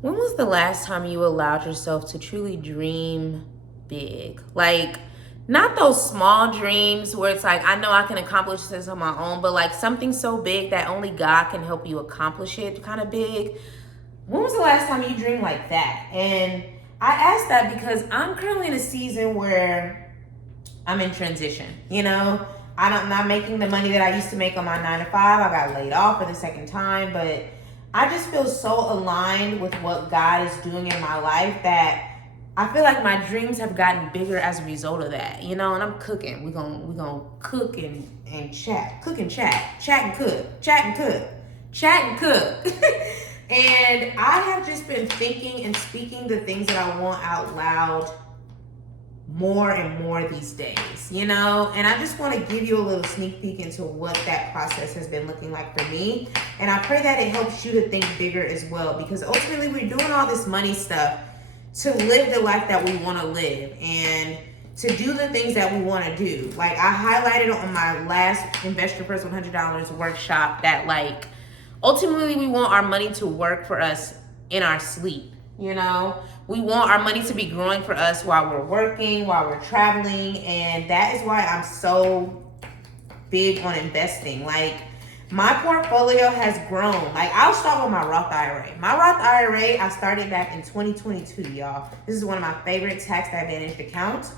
When was the last time you allowed yourself to truly dream big? Like, not those small dreams where it's like, I know I can accomplish this on my own, but like something so big that only God can help you accomplish it, kind of big. When was the last time you dreamed like that? And I ask that because I'm currently in a season where I'm in transition. I'm not making the money that I used to make on my 9 to 5. I got laid off for the second time, but I just feel so aligned with what God is doing in my life that I feel like my dreams have gotten bigger as a result of that, and I'm cooking. We're gonna cook and chat. Cook and chat. Chat and cook. Chat and cook. Chat and cook. And I have just been thinking and speaking the things that I want out loud more and more these days, and I just want to give you a little sneak peek into what that process has been looking like for me. And I pray that it helps you to think bigger as well, because ultimately we're doing all this money stuff to live the life that we want to live and to do the things that we want to do. Like I highlighted on my last Investor First $100 workshop that like ultimately we want our money to work for us in our sleep. We want our money to be growing for us while we're working, while we're traveling. And that is why I'm so big on investing. Like my portfolio has grown. Like I'll start with my Roth IRA. My Roth IRA, I started back in 2022, y'all. This is one of my favorite tax advantaged accounts.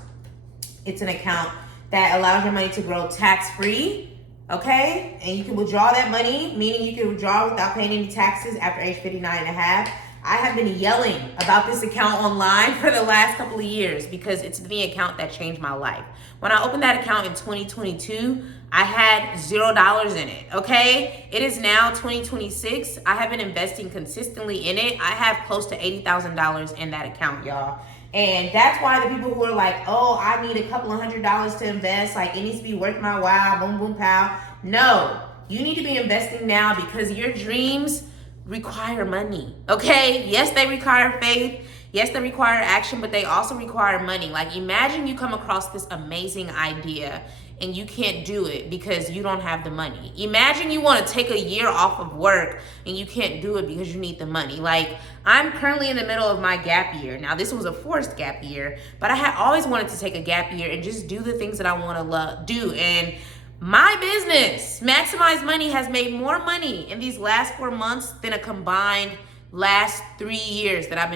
It's an account that allows your money to grow tax-free, okay? And you can withdraw that money, meaning you can withdraw without paying any taxes after age 59 and a half. I have been yelling about this account online for the last couple of years because it's the account that changed my life. When I opened that account in 2022, I had $0 in it, okay? It is now 2026. I have been investing consistently in it. I have close to $80,000 in that account, y'all. And that's why the people who are like, oh, I need a couple of $100s to invest, like it needs to be worth my while, boom, boom, pow. No, you need to be investing now because your dreams require money, okay? Yes, they require faith. Yes, they require action, but they also require money. Like imagine you come across this amazing idea and you can't do it because you don't have the money. Imagine you want to take a year off of work and you can't do it because you need the money. Like I'm currently in the middle of my gap year. Now this was a forced gap year, but I had always wanted to take a gap year and just do the things that I want to do. And my business, Maximize Money, has made more money in these last 4 months than a combined last 4 years that I've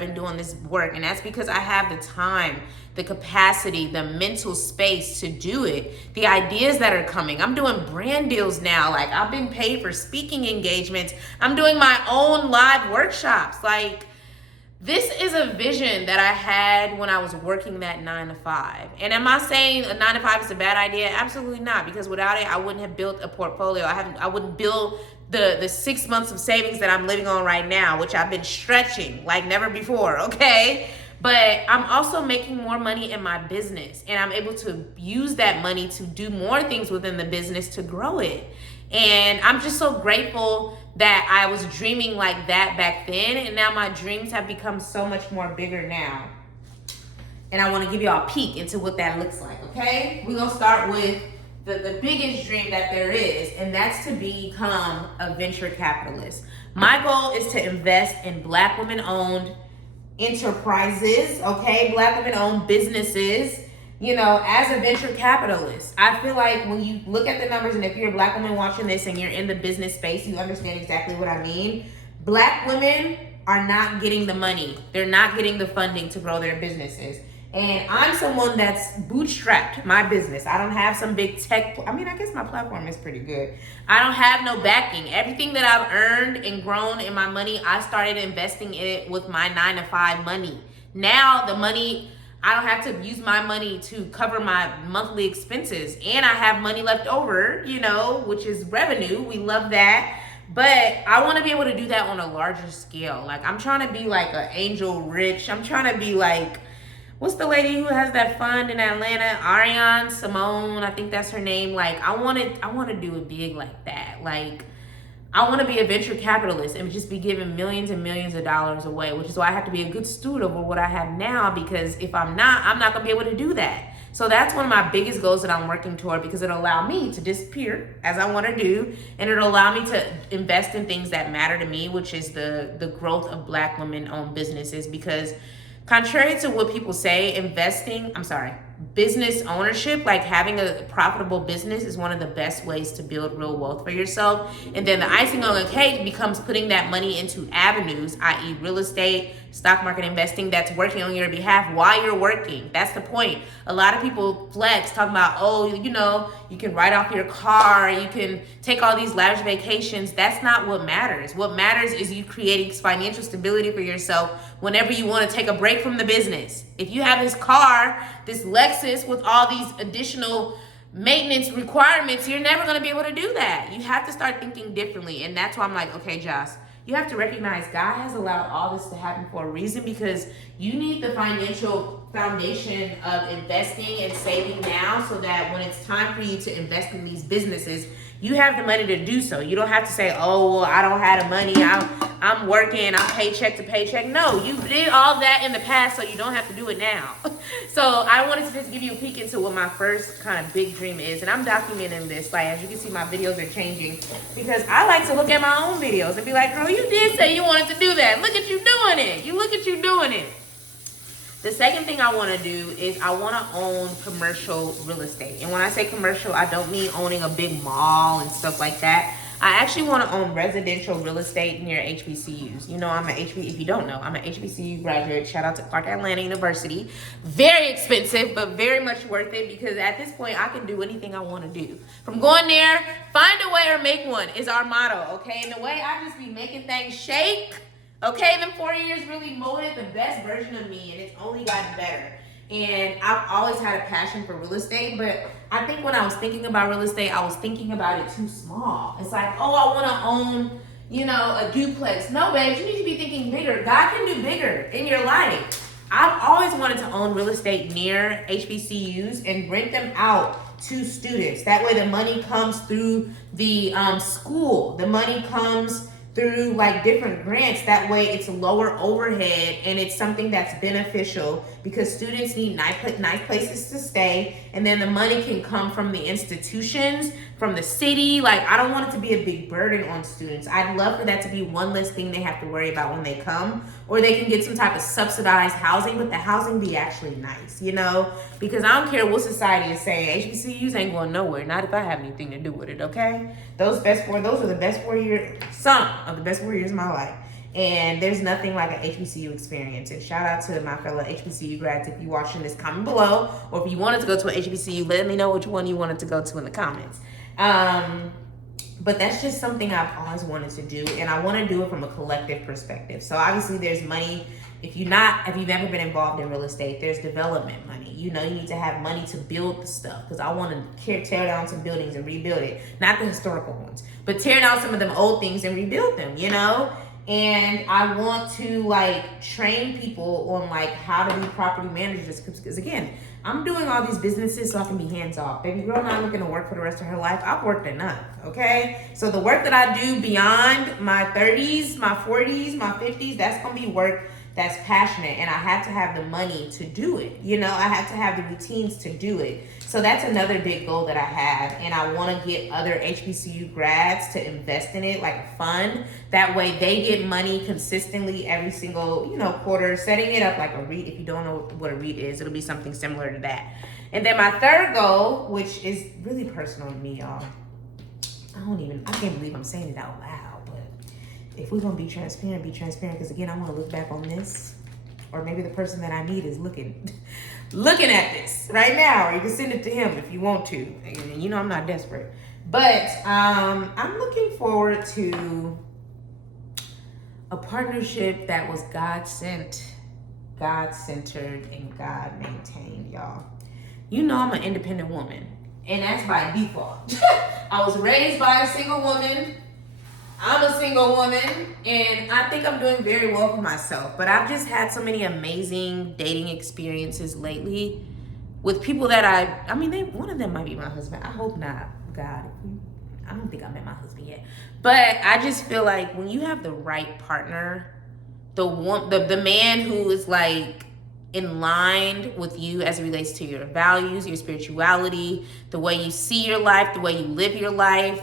been doing this work. And that's because I have the time, the capacity, the mental space to do it. The ideas that are coming. I'm doing brand deals now. Like I've been paid for speaking engagements. I'm doing my own live workshops. Like this is a vision that I had when I was working that 9 to 5. And am I saying a 9 to 5 is a bad idea? Absolutely not, because without it, I wouldn't have built a portfolio. I wouldn't build the 6 months of savings that I'm living on right now, which I've been stretching like never before, okay? But I'm also making more money in my business, and I'm able to use that money to do more things within the business to grow it. And I'm just so grateful that I was dreaming like that back then, and now my dreams have become so much more bigger now. And I want to give y'all a peek into what that looks like, okay? We're going to start with the biggest dream that there is, and that's to become a venture capitalist. My goal is to invest in Black women-owned enterprises, okay? Black women-owned businesses. As a venture capitalist, I feel like when you look at the numbers, and if you're a Black woman watching this and you're in the business space, you understand exactly what I mean. Black women are not getting the money. They're not getting the funding to grow their businesses. And I'm someone that's bootstrapped my business. I don't have some big tech. I guess my platform is pretty good. I don't have no backing. Everything that I've earned and grown in my money, I started investing in it with my 9 to 5 money. Now the money, I don't have to use my money to cover my monthly expenses. And I have money left over, which is revenue. We love that. But I want to be able to do that on a larger scale. Like I'm trying to be like an Angel Rich. I'm trying to be like, what's the lady who has that fund in Atlanta? Ariane Simone, I think that's her name. Like I want to do it big like that. Like I want to be a venture capitalist and just be giving millions and millions of dollars away, which is why I have to be a good steward over what I have now, because if I'm not going to be able to do that. So that's one of my biggest goals that I'm working toward, because it'll allow me to disappear as I want to do, and it'll allow me to invest in things that matter to me, which is the growth of Black women-owned businesses. Because contrary to what people say, business ownership, like having a profitable business, is one of the best ways to build real wealth for yourself. And then the icing on the cake becomes putting that money into avenues, i.e. real estate, stock market investing, that's working on your behalf while you're working. That's the point. A lot of people flex, talking about, oh, you know, you can write off your car, you can take all these lavish vacations. That's not what matters. What matters is you creating financial stability for yourself whenever you want to take a break from the business. If you have this car, this Lexus with all these additional maintenance requirements, you're never going to be able to do that. You have to start thinking differently. And that's why I'm like, okay, Josh, you have to recognize God has allowed all this to happen for a reason, because you need the financial foundation of investing and saving now, so that when it's time for you to invest in these businesses, you have the money to do so. You don't have to say, oh, well, I don't have the money, I'm working, I'm paycheck to paycheck. No, you did all that in the past, so you don't have to do it now. So I wanted to just give you a peek into what my first kind of big dream is, and I'm documenting this. Like, as you can see, my videos are changing, because I like to look at my own videos and be like, girl, you did say you wanted to do that. Look at you doing it. Look at you doing it. The second thing I want to do is I want to own commercial real estate. And when I say commercial, I don't mean owning a big mall and stuff like that. I actually want to own residential real estate near HBCUs. You know, if you don't know, I'm an HBCU graduate. Shout out to Clark Atlanta University. Very expensive, but very much worth it, because at this point, I can do anything I want to do. From going there, find a way or make one is our motto, okay? And the way I just be making things shake, okay, them 4 years really molded the best version of me, and it's only gotten better. And I've always had a passion for real estate, but I think when I was thinking about real estate, I was thinking about it too small. It's like, oh, I want to own, you know, a duplex. No, babe, you need to be thinking bigger. God can do bigger in your life. I've always wanted to own real estate near HBCUs and rent them out to students. That way the money comes through the school. The money comes through like different grants. That way it's lower overhead, and it's something that's beneficial, because students need nice places to stay, and then the money can come from the institutions, from the city. Like, I don't want it to be a big burden on students. I'd love for that to be one less thing they have to worry about when they come, or they can get some type of subsidized housing, but the housing be actually nice, you know, because I don't care what society is saying, HBCUs ain't going nowhere, not if I have anything to do with it, okay? Those are the best 4 years, some of the best 4 years of my life. And there's nothing like an HBCU experience. And shout out to my fellow HBCU grads. If you're watching this, comment below. Or if you wanted to go to an HBCU, let me know which one you wanted to go to in the comments. But that's just something I've always wanted to do. And I want to do it from a collective perspective. So obviously there's money. If you've never been involved in real estate, there's development money. You know, you need to have money to build the stuff, because I want to tear down some buildings and rebuild it. Not the historical ones, but tear down some of them old things and rebuild them, you know? And I want to like train people on like how to be property managers, because again, I'm doing all these businesses so I can be hands off. Baby girl not looking to work for the rest of her life. I've worked enough, okay? So the work that I do beyond my 30s, my 40s, my 50s, that's gonna be work that's passionate, and I have to have the money to do it. You know, I have to have the routines to do it. So that's another big goal that I have, and I want to get other HBCU grads to invest in it like a fund. That way they get money consistently every single, you know, quarter, setting it up like a REIT. If you don't know what a REIT is, it'll be something similar to that. And then my third goal, which is really personal to me, y'all. I can't believe I'm saying it out loud. If we're gonna be transparent, because again, I want to look back on this, or maybe the person that I need is looking at this right now, or you can send it to him if you want to. And you know, I'm not desperate, but I'm looking forward to a partnership that was God-sent, God-centered, and God-maintained, y'all. You know, I'm an independent woman, and that's by default. I was raised by a single woman. I'm a single woman, and I think I'm doing very well for myself. But I've just had so many amazing dating experiences lately with people that one of them might be my husband. I hope not. God, I don't think I met my husband yet. But I just feel like when you have the right partner, the man who is like in line with you as it relates to your values, your spirituality, the way you see your life, the way you live your life,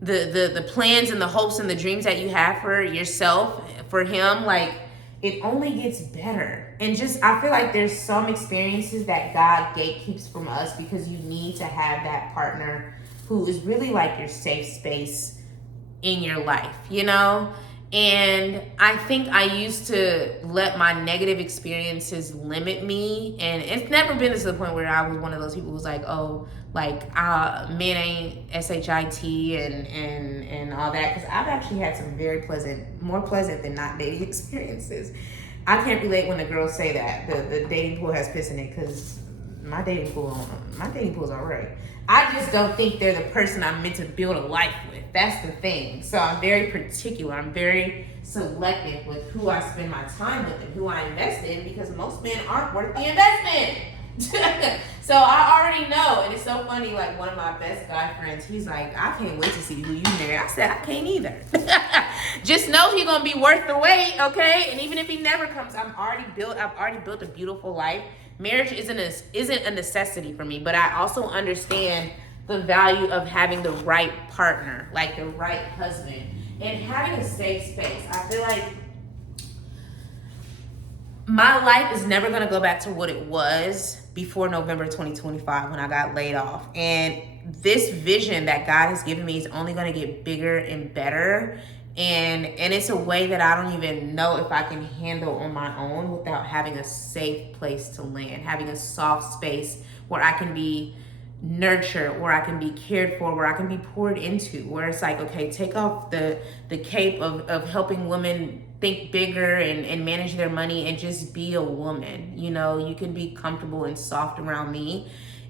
the plans and the hopes and the dreams that you have for yourself, for him, like, it only gets better. And just, I feel like there's some experiences that God gatekeeps from us because you need to have that partner who is really like your safe space in your life, you know? And I think I used to let my negative experiences limit me. And it's never been to the point where I was one of those people who's like, oh, like, men ain't shit and all that. Because I've actually had some very pleasant, more pleasant than not dating experiences. I can't relate when the girls say that the dating pool has piss in it, because my dating pool's all right. I just don't think they're the person I'm meant to build a life with. That's the thing. So I'm very particular. I'm very selective with who I spend my time with and who I invest in, because most men aren't worth the investment. So I already know. And it's so funny, like, one of my best guy friends, he's like, I can't wait to see who you marry. I said, I can't either. Just know he's gonna be worth the wait, okay? And even if he never comes, I've already built a beautiful life. Marriage isn't a necessity for me, but I also understand the value of having the right partner, like the right husband, and having a safe space. I feel like my life is never gonna go back to what it was before November 2025 when I got laid off. And this vision that God has given me is only gonna get bigger and better. And it's a way that I don't even know if I can handle on my own without having a safe place to land, having a soft space where I can be nurtured, where I can be cared for, where I can be poured into, where it's like, okay, take off the cape of helping women think bigger and manage their money and just be a woman. You know, you can be comfortable and soft around me.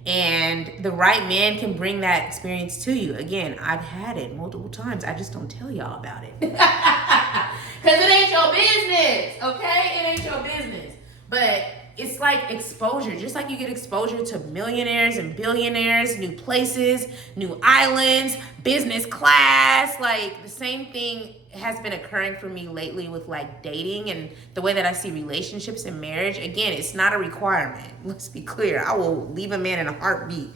And the right man can bring that experience to you. Again, I've had it multiple times. I just don't tell y'all about it. Because it ain't your business, okay? It ain't your business. But it's like exposure. Just like you get exposure to millionaires and billionaires, new places, new islands, business class. Like, the same thing has been occurring for me lately with, like, dating and the way that I see relationships and marriage. Again, it's not a requirement. Let's be clear. I will leave a man in a heartbeat.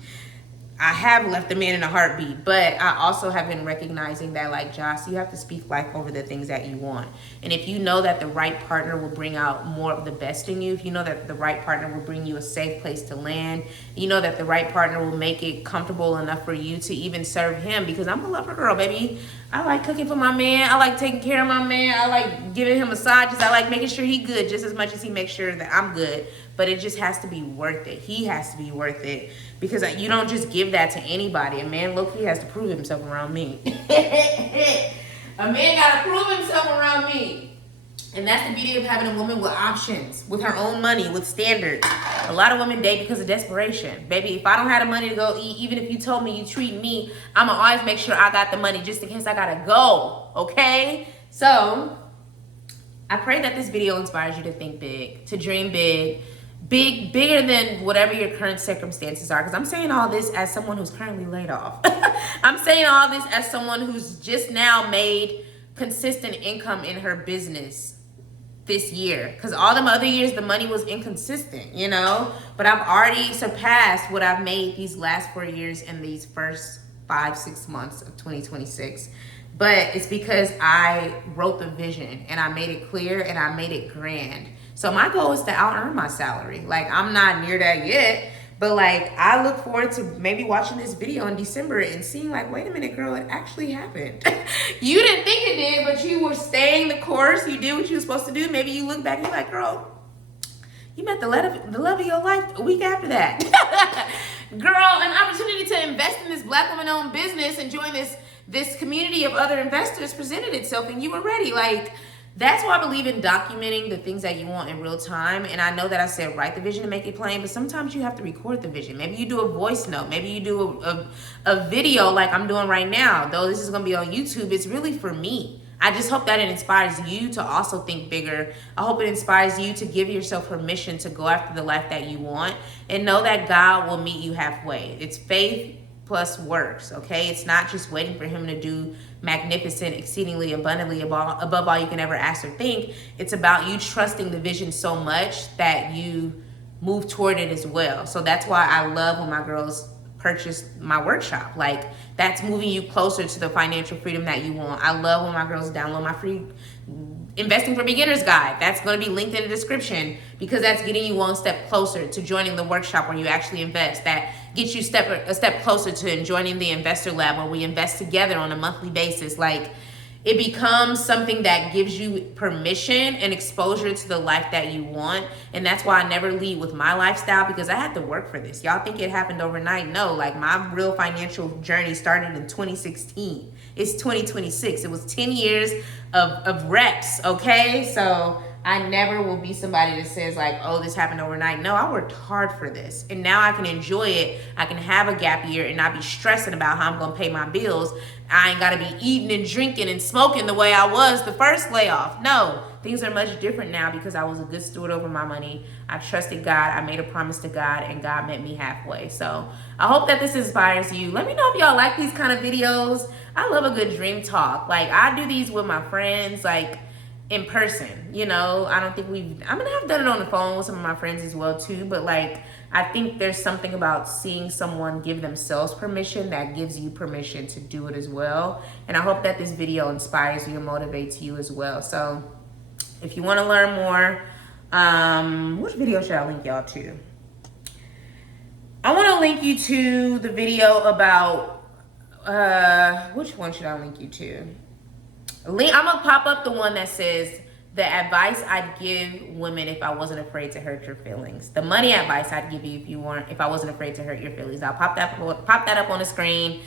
I have left a man in a heartbeat, but I also have been recognizing that, like, Josh, you have to speak life over the things that you want. And if you know that the right partner will bring out more of the best in you, if you know that the right partner will bring you a safe place to land, you know that the right partner will make it comfortable enough for you to even serve him, because I'm a lover girl, baby. I like cooking for my man. I like taking care of my man. I like giving him massages. I like making sure he's good just as much as he makes sure that I'm good. But it just has to be worth it. He has to be worth it, because you don't just give that to anybody. A man low-key has to prove himself around me. A man got to prove himself around me. And that's the beauty of having a woman with options, with her own money, with standards. A lot of women date because of desperation. Baby, if I don't have the money to go eat, even if you told me you treat me, I'm going to always make sure I got the money just in case I got to go, okay? So, I pray that this video inspires you to think big, to dream big, bigger than whatever your current circumstances are. Because I'm saying all this as someone who's currently laid off. I'm saying all this as someone who's just now made consistent income in her business this year, because all them other years the money was inconsistent, you know, but I've already surpassed what I've made these last 4 years in these first 5-6 months of 2026. But it's because I wrote the vision and I made it clear and I made it grand. So my goal is to out earn my salary. Like, I'm not near that yet, but, like, I look forward to maybe watching this video in December and seeing, like, wait a minute, girl, it actually happened. You didn't think it did, but you were staying the course. You did what you were supposed to do. Maybe you look back and you're like, girl, you met the love of your life a week after that. Girl, an opportunity to invest in this Black woman-owned business and join this community of other investors presented itself, and you were ready. Like, that's why I believe in documenting the things that you want in real time. And I know that I said write the vision and make it plain, but sometimes you have to record the vision. Maybe you do a voice note. Maybe you do a video like I'm doing right now. Though this is going to be on YouTube, it's really for me. I just hope that it inspires you to also think bigger. I hope it inspires you to give yourself permission to go after the life that you want, and know that God will meet you halfway. It's faith plus works, okay? It's not just waiting for him to do magnificent, exceedingly abundantly above all you can ever ask or think. It's about you trusting the vision so much that you move toward it as well. So that's why I love when my girls purchase my workshop. Like, that's moving you closer to the financial freedom that you want. I love when my girls download my free Investing for Beginners guide. That's going to be linked in the description, because that's getting you one step closer to joining the workshop where you actually invest. That gets you a step closer to joining the investor lab, where we invest together on a monthly basis. Like, it becomes something that gives you permission and exposure to the life that you want. And that's why I never lead with my lifestyle, because I had to work for this. Y'all think it happened overnight? No, like, my real financial journey started in 2016. It's 2026. It was 10 years of reps, okay? So I never will be somebody that says like, oh, this happened overnight. No, I worked hard for this. And now I can enjoy it. I can have a gap year and not be stressing about how I'm going to pay my bills. I ain't got to be eating and drinking and smoking the way I was the first layoff. No, things are much different now, because I was a good steward over my money. I trusted God. I made a promise to God, and God met me halfway. So I hope that this inspires you. Let me know if y'all like these kind of videos. I love a good dream talk. Like, I do these with my friends, like, in person. You know, I don't think I've done it on the phone with some of my friends as well too, but like, I think there's something about seeing someone give themselves permission that gives you permission to do it as well. And I hope that this video inspires you and motivates you as well. So if you want to learn more, which video should I link y'all to? I want to link you to the video about, which one should I link you to? I'm gonna pop up the one that says the advice I'd give women if I wasn't afraid to hurt your feelings. The money advice I'd give you if I wasn't afraid to hurt your feelings. I'll pop that up on the screen.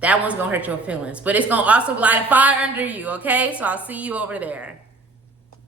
That one's gonna hurt your feelings, but it's gonna also light a fire under you, okay? So I'll see you over there.